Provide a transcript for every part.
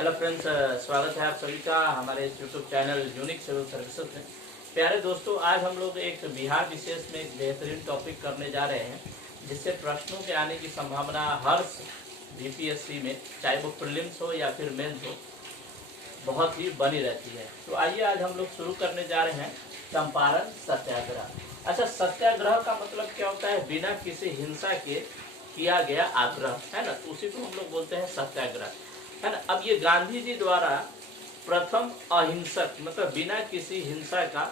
Hello friends, स्वागत है आप सभी का हमारे YouTube channel Unique Civil Services में। प्यारे दोस्तों, आज हम लोग एक बिहार विशेष में एक बेहतरीन टॉपिक करने जा रहे हैं जिससे प्रश्नों के आने की संभावना हर बीपीएससी में, चाहे वो प्रीलिम्स हो या फिर मेंस हो, बहुत ही बनी रहती है। तो आइए आज हम लोग शुरू करने जा रहे हैं चंपारण सत्याग्रह। अच्छा, सत्याग्रह का मतलब क्या होता है? बिना किसी हिंसा के किया गया आग्रह, है ना। तो उसी को हम लोग बोलते हैं सत्याग्रह, है ना। अब ये गांधी जी द्वारा प्रथम अहिंसक, मतलब बिना किसी हिंसा का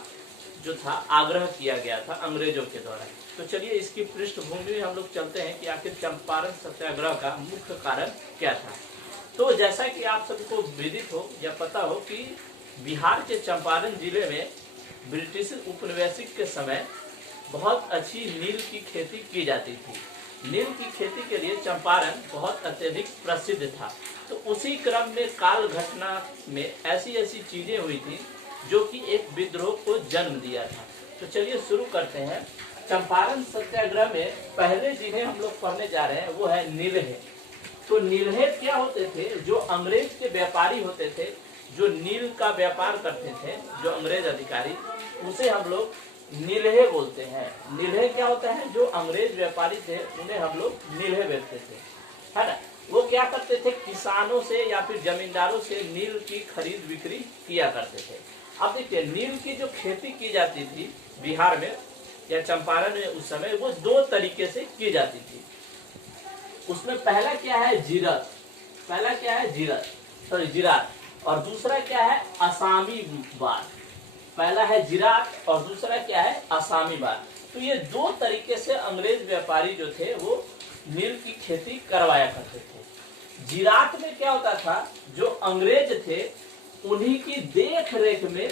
जो था आग्रह किया गया था अंग्रेजों के द्वारा। तो चलिए इसकी पृष्ठभूमि में हम लोग चलते हैं कि आखिर चंपारण सत्याग्रह का मुख्य कारण क्या था। तो जैसा कि आप सबको विदित हो या पता हो कि बिहार के चंपारण जिले में ब्रिटिश उपनिवेशिक के समय बहुत अच्छी नील की खेती की जाती थी। नील की खेती के लिए चंपारण बहुत अत्यधिक प्रसिद्ध था। तो उसी क्रम में काल घटना में ऐसी ऐसी चीजें हुई थी जो कि एक विद्रोह को जन्म दिया था। तो चलिए शुरू करते हैं। चंपारण सत्याग्रह में पहले जिन्हें हम लोग पढ़ने जा रहे हैं वो है नीलहे। तो नीलहे क्या होते थे? जो अंग्रेज के व्यापारी होते थे, जो नील का व्यापार करते थे, जो अंग्रेज अधिकारी, उसे हम लोग नीलहे बोलते हैं। नीलहे क्या होता है? जो अंग्रेज व्यापारी थे उन्हें हम लोग नीलहे बोलते थे, है ना। वो क्या करते थे? किसानों से या फिर जमींदारों से नील की खरीद बिक्री किया करते थे। अब देखिए, नील की जो खेती की जाती थी बिहार में या चंपारण में उस समय, वो दो तरीके से की जाती थी। उसमें पहला क्या है? जीरत। पहला क्या है? जिरात। और दूसरा क्या है? असामी बार। पहला है जिरात और दूसरा क्या है? असामी बार। तो ये दो तरीके से अंग्रेज व्यापारी जो थे वो नील की खेती करवाया करते थे। जिरात में क्या होता था? जो अंग्रेज थे उन्हीं की देख रेख में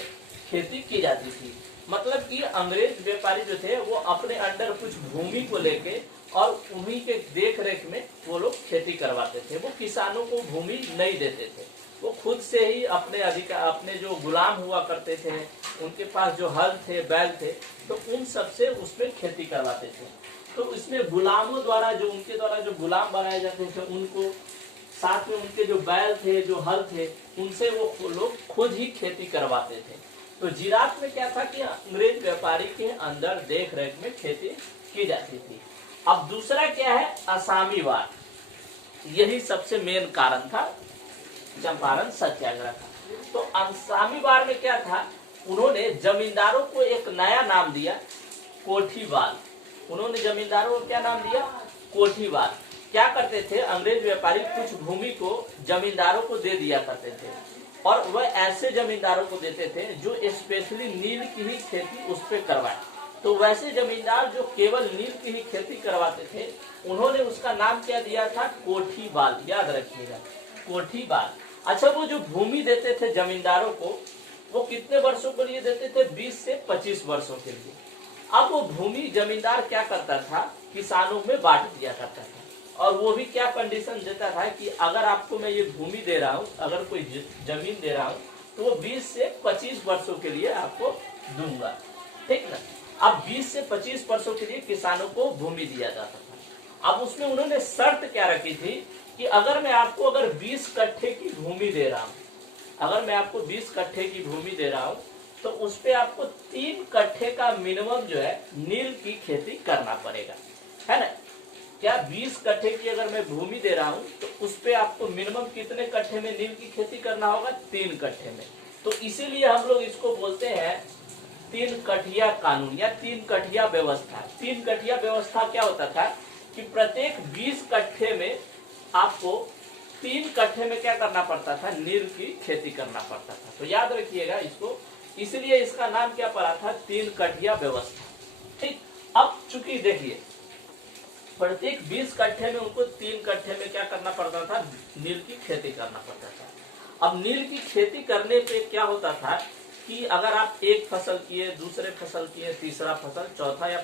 खेती की जाती थी। मतलब कि अंग्रेज व्यापारी जो थे वो अपने अंडर कुछ भूमि को लेके और उन्हीं के देख रेख में वो लोग खेती करवाते थे। वो किसानों को भूमि नहीं देते थे, वो खुद से ही अपने जो गुलाम हुआ करते थे, उनके पास जो हल थे, बैल थे, तो उन सब से उसमें खेती करवाते थे। तो इसमें गुलामों द्वारा जो उनके द्वारा जो गुलाम बनाए जाते थे, उनको साथ में उनके जो बैल थे, जो हल थे, उनसे वो लोग खुद ही खेती करवाते थे। तो जिरात में क्या था कि अंग्रेज व्यापारी के अंदर देख रेख में खेती की जाती थी। अब दूसरा क्या है? असामीवाद। यही सबसे मेन कारण था चंपारण सत्याग्रह का। तो असामीवाद में क्या था? उन्होंने जमींदारों को एक नया नाम दिया, कोठीवाल। उन्होंने जमींदारों को क्या नाम दिया? कोठीवाल। क्या करते थे? अंग्रेज व्यापारी कुछ भूमि को जमींदारों को दे दिया करते थे और वह ऐसे जमींदारों को देते थे जो स्पेशली नील की ही खेती उस पर करवाए। तो वैसे जमींदार जो केवल नील की ही खेती करवाते थे, उन्होंने उसका नाम क्या दिया था? कोठीवाल। याद रखिएगा, कोठीवाल। अच्छा, वो जो भूमि देते थे जमींदारों को, वो कितने वर्षों के लिए देते थे? 20 से 25 वर्षों के लिए। अब वो भूमि जमींदार क्या करता था? किसानों में बांट दिया करता था। और वो भी क्या कंडीशन देता था कि अगर आपको मैं ये भूमि दे रहा हूँ, अगर कोई जमीन दे रहा हूँ, तो वो 20 से 25 वर्षों के लिए आपको दूंगा, ठीक ना। अब 20 से 25 वर्षों के लिए किसानों को भूमि दिया जाता था। अब उसमें उन्होंने शर्त क्या रखी थी कि अगर मैं आपको 20 कट्ठे की भूमि दे रहा हूँ, अगर मैं आपको 20 कट्ठे की भूमि दे रहा हूँ, तो उस पे आपको 3 कट्ठे का मिनिमम जो है नील की खेती करना पड़ेगा, है ना। क्या 20 कट्ठे की अगर मैं भूमि दे रहा हूँ तो उस पे आपको मिनिमम कितने कट्ठे में नील की खेती करना होगा? 3 कट्ठे में। तो इसीलिए हम लोग इसको बोलते हैं 3 कठिया कानून या 3 कठिया व्यवस्था। 3 कठिया व्यवस्था क्या होता था कि प्रत्येक 20 कट्ठे में आपको 3 कट्ठे में क्या करना पड़ता था? नील की खेती करना पड़ता था। तो याद रखिएगा इसको, इसलिए इसका नाम क्या पड़ा था? 3 कठिया व्यवस्था, ठीक। अब चूंकि देखिए, प्रत्येक 20 कट्ठे में उनको 3 कट्ठे में क्या करना पड़ता था? नील की खेती करना पड़ता था। अब नील की खेती करने पे क्या होता था कि अगर आप एक फसल किए, दूसरे फसल किए, तीसरा फसल, चौथा या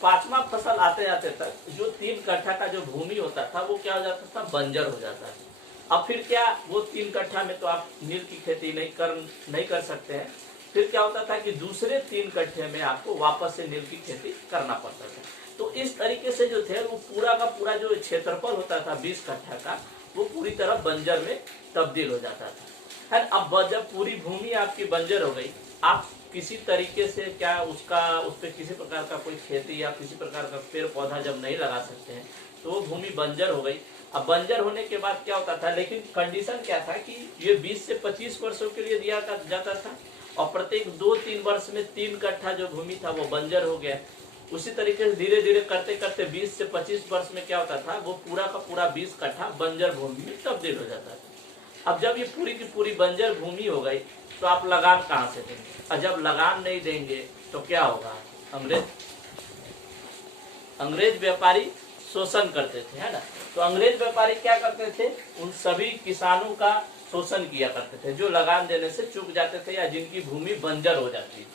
पांचवा फसल आते आते तक जो 3 कट्ठा का जो भूमि होता था वो क्या हो जाता था? बंजर हो जाता था। अब फिर क्या, वो 3 कट्ठा में तो आप नील की खेती नहीं कर सकते हैं। फिर क्या होता था कि दूसरे 3 कट्ठे में आपको वापस से नील की खेती करना पड़ता था। तो इस तरीके से जो थे वो पूरा का पूरा जो क्षेत्रफल होता था 20 कट्ठा का, वो पूरी तरह बंजर में तब्दील हो जाता था। है अब जब पूरी भूमि आपकी बंजर हो गई, आप किसी तरीके से क्या उस पर किसी प्रकार का कोई खेती या किसी प्रकार का पेड़ पौधा जब नहीं लगा सकते हैं तो वो भूमि बंजर हो गई। अब बंजर होने के बाद क्या होता था, लेकिन कंडीशन क्या था कि ये 20 से 25 वर्षों के लिए दिया जाता था और प्रत्येक 2-3 वर्ष में 3 कट्ठा जो भूमि था वो बंजर हो गया। उसी तरीके से धीरे धीरे करते करते 20 से 25 वर्ष में क्या होता था, वो पूरा का पूरा 20 कट्ठा बंजर भूमि में तब्दील हो जाता था। अब जब ये पूरी की पूरी बंजर भूमि हो गई तो आप लगान कहाँ से देंगे, और जब लगान नहीं देंगे तो क्या होगा, अंग्रेज व्यापारी शोषण करते थे, है ना। तो अंग्रेज व्यापारी क्या करते थे, उन सभी किसानों का शोषण किया करते थे जो लगान देने से चूक जाते थे या जिनकी भूमि बंजर हो जाती थी,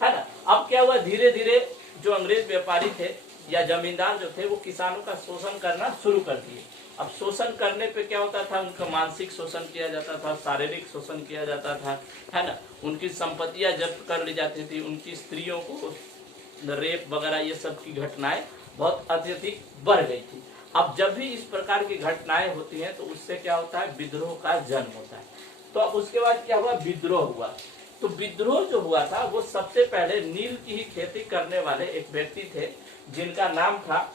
है ना। अब क्या हुआ, धीरे धीरे जो अंग्रेज व्यापारी थे या जमींदार जो थे वो किसानों का शोषण करना शुरू कर दिए। अब शोषण करने पे क्या होता था, उनका मानसिक शोषण किया जाता था, शारीरिक शोषण किया जाता था, है ना। उनकी संपत्तियां जब्त कर ली जाती थी, उनकी स्त्रियों को रेप वगैरह ये सब की घटनाएं बहुत अत्यधिक बढ़ गई थी। अब जब भी इस प्रकार की घटनाएं होती हैं तो उससे क्या होता है, विद्रोह का जन्म होता है। तो अब उसके बाद क्या हुआ, विद्रोह हुआ। तो विद्रोह जो हुआ था वो सबसे पहले नील की ही खेती करने वाले एक व्यक्ति थे जिनका नाम था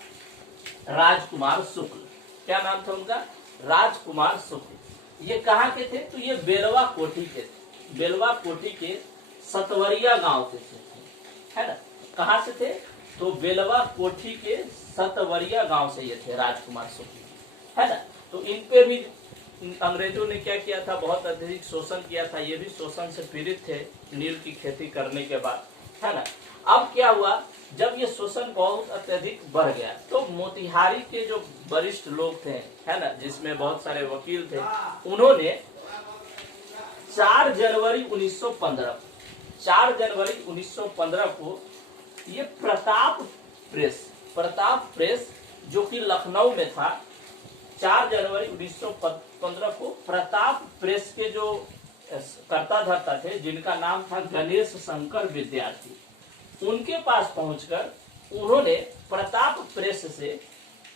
राजकुमार शुक्ल। क्या नाम था उनका, राजकुमार शुक्ल। ये कहाँ के थे, तो ये बेलवा कोठी के थे, बेलवा कोठी के सतवरिया गांव के थे, है ना। कहाँ से थे, तो बेलवा कोठी के सतवरिया गांव से ये थे राजकुमार शुक्ल, है ना। तो इन पे भी अंग्रेजों ने क्या किया था, बहुत अत्यधिक शोषण किया था। ये भी शोषण से पीड़ित थे नील की खेती करने के बाद, है ना। अब क्या हुआ, जब ये शोषण बहुत अत्यधिक बढ़ गया तो मोतिहारी के जो वरिष्ठ लोग थे, है ना, जिसमें बहुत सारे वकील थे, उन्होंने 4 जनवरी 1915 को ये प्रताप प्रेस जो कि लखनऊ में था, 4 जनवरी 1915 को प्रताप प्रेस के जो कर्ता धर्ता थे जिनका नाम था गणेश शंकर विद्यार्थी, उनके पास पहुंचकर उन्होंने प्रताप प्रेस से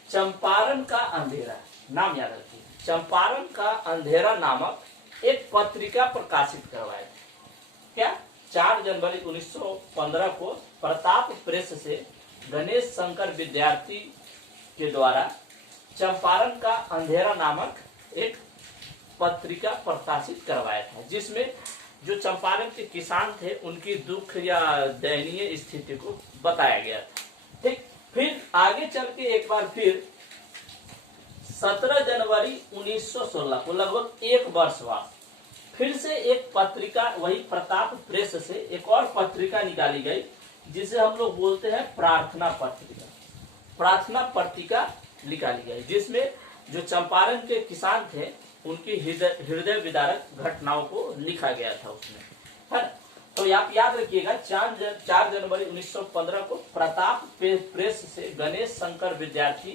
चंपारण का अंधेरा, नाम याद रखिए, चंपारण का अंधेरा नामक एक पत्रिका प्रकाशित करवाई। क्या, 4 जनवरी 1915 को प्रताप प्रेस से गणेश शंकर विद्यार्थी के द्वारा चंपारण का अंधेरा नामक एक पत्रिका प्रकाशित करवाया था, जिसमें जो चंपारण के किसान थे उनकी दुख या दयनीय स्थिति को बताया गया था। ठीक, फिर आगे चल के एक बार फिर 17 जनवरी 1916 को, लगभग 1 वर्ष बाद, फिर से एक पत्रिका, वही प्रताप प्रेस से एक और पत्रिका निकाली गई जिसे हम लोग बोलते हैं प्रार्थना पत्रिका। प्रार्थना पत्रिका निकाली गई जिसमें जो चंपारण के किसान थे उनकी हृदय विदारक घटनाओं को लिखा गया था उसमें, है ना। तो आप याद रखिएगा, 4 जनवरी 1915 को प्रताप प्रेस से गणेश शंकर विद्यार्थी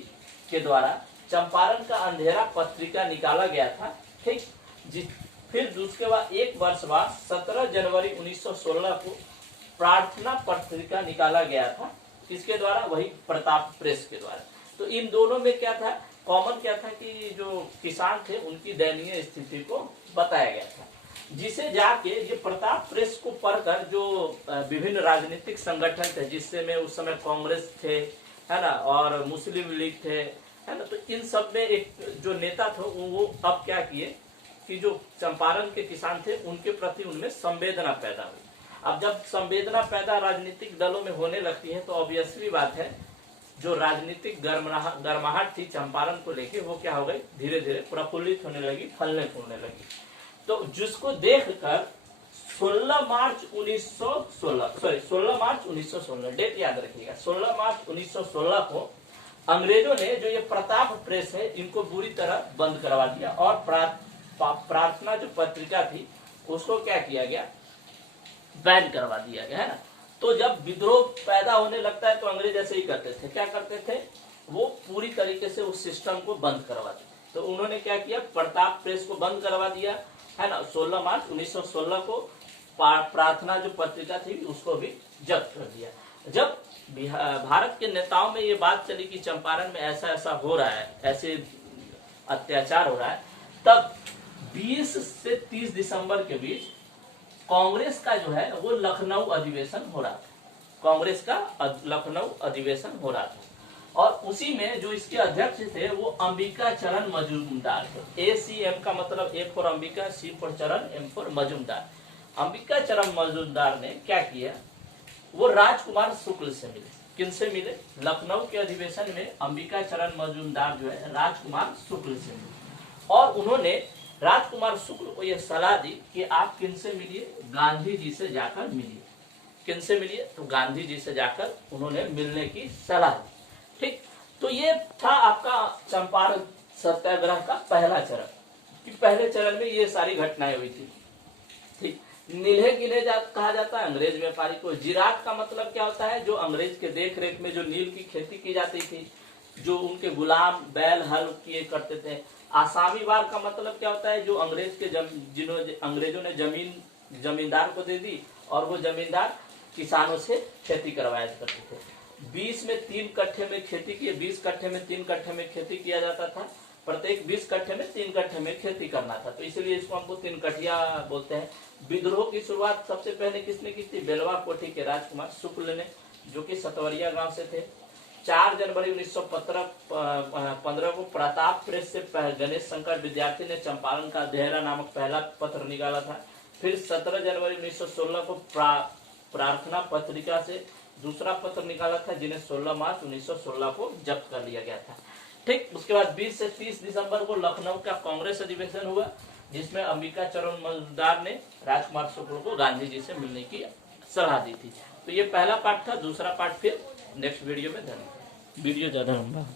के द्वारा चंपारण का अंधेरा पत्रिका निकाला गया था। ठीक, फिर उसके बाद 1 वर्ष बाद 17 जनवरी 1916 को प्रार्थना पत्रिका निकाला गया था, किसके द्वारा, वही प्रताप प्रेस के द्वारा। तो इन दोनों में क्या था, कॉमन क्या था कि जो किसान थे उनकी दयनीय स्थिति को बताया गया था, जिसे जाके ये प्रताप प्रेस को पढ़कर जो विभिन्न राजनीतिक संगठन थे, जिससे में उस समय कांग्रेस थे, है ना, और मुस्लिम लीग थे, है ना, तो इन सब में एक जो नेता थे वो अब क्या किए कि जो चंपारण के किसान थे उनके प्रति उनमें संवेदना पैदा हुई। अब जब संवेदना पैदा राजनीतिक दलों में होने लगती है तो ऑब्वियसली बात है, जो राजनीतिक गर्माहट थी चंपारण को लेके वो क्या हो गई, धीरे धीरे प्रफुल्लित होने लगी, फलने फूलने लगी। तो जिसको देखकर 16 मार्च 1916, डेट याद रखिएगा, 16 मार्च 1916 को अंग्रेजों ने जो ये प्रताप प्रेस है इनको बुरी तरह बंद करवा दिया और प्रार्थना जो पत्रिका थी उसको क्या किया गया, बैन करवा दिया गया, है ना। तो जब विद्रोह पैदा होने लगता है तो अंग्रेज ऐसे ही करते थे, क्या करते थे, वो पूरी तरीके से उस सिस्टम को बंद करवा देते। तो उन्होंने क्या किया, प्रताप प्रेस को बंद करवा दिया, है ना। 16 मार्च 1916 को प्रार्थना जो पत्रिका थी उसको भी जब्त कर दिया। जब भारत के नेताओं में ये बात चली कि चंपारण में ऐसा ऐसा हो रहा है, ऐसे अत्याचार हो रहा है, तब 20 से 30 दिसंबर के बीच कांग्रेस का जो है वो लखनऊ अधिवेशन हो रहा था। कांग्रेस का लखनऊ अधिवेशन हो रहा था और उसी में जो इसके अध्यक्ष थे वो अंबिका चरण मजूमदार थे। ACM का मतलब A for Ambika, C for चरण, M फॉर मजूमदार। अंबिका चरण मजूमदार ने क्या किया, वो राजकुमार शुक्ल से मिले। किनसे मिले? लखनऊ के अधिवेशन में अंबिका चरण मजूमदार जो है राजकुमार शुक्ल से मिले और उन्होंने राजकुमार शुक्ल को यह सलाह दी कि आप किनसे मिलिए? गांधी जी से जाकर मिलिए। किनसे मिलिए? तो गांधी जी से जाकर उन्होंने मिलने की सलाह दी। ठीक, तो ये था आपका चंपारण सत्याग्रह का पहला चरण कि पहले चरण में ये सारी घटनाएं हुई थी। ठीक, नील्हे गिने कहा जाता है अंग्रेज व्यापारी को। जिरात का मतलब क्या होता है? जो अंग्रेज के देख रेख में जो नील की खेती की जाती थी, जो उनके गुलाम बैल हल किए करते थे। आसामी वार का मतलब क्या होता है? जो अंग्रेज के जिन्होंने अंग्रेजों ने जमींदार को दे दी और वो जमींदार किसानों से खेती करवाया करते थे। 20 में 3 कट्ठे में खेती की, 20 कट्ठे में 3 कट्ठे में खेती किया जाता था। प्रत्येक 20 कट्ठे में 3 कट्ठे में खेती करना था, तो इसलिए इसको हमको 3 कठिया बोलते हैं। विद्रोह की शुरुआत सबसे पहले किसने की थी? बेलवा कोठी के राजकुमार शुक्ल ने, जो कि सतवरिया गांव से थे। 4 जनवरी 1915 को प्रताप प्रेस से गणेश शंकर विद्यार्थी ने चंपारण का देहरा नामक पहला पत्र निकाला था। फिर 17 जनवरी 1916 को प्रार्थना पत्रिका से दूसरा पत्र निकाला था, जिन्हें 16 मार्च 1916 को जब्त कर लिया गया था। ठीक, उसके बाद 20 से 30 दिसंबर को लखनऊ का कांग्रेस अधिवेशन हुआ, जिसमें अंबिका चरण मजूमदार ने राजकुमार शुक्ल को गांधी जी से मिलने की सलाह दी थी। तो ये पहला पार्ट था। दूसरा पार्ट फिर नेक्स्ट वीडियो में। वीडियो ज्यादा लंबा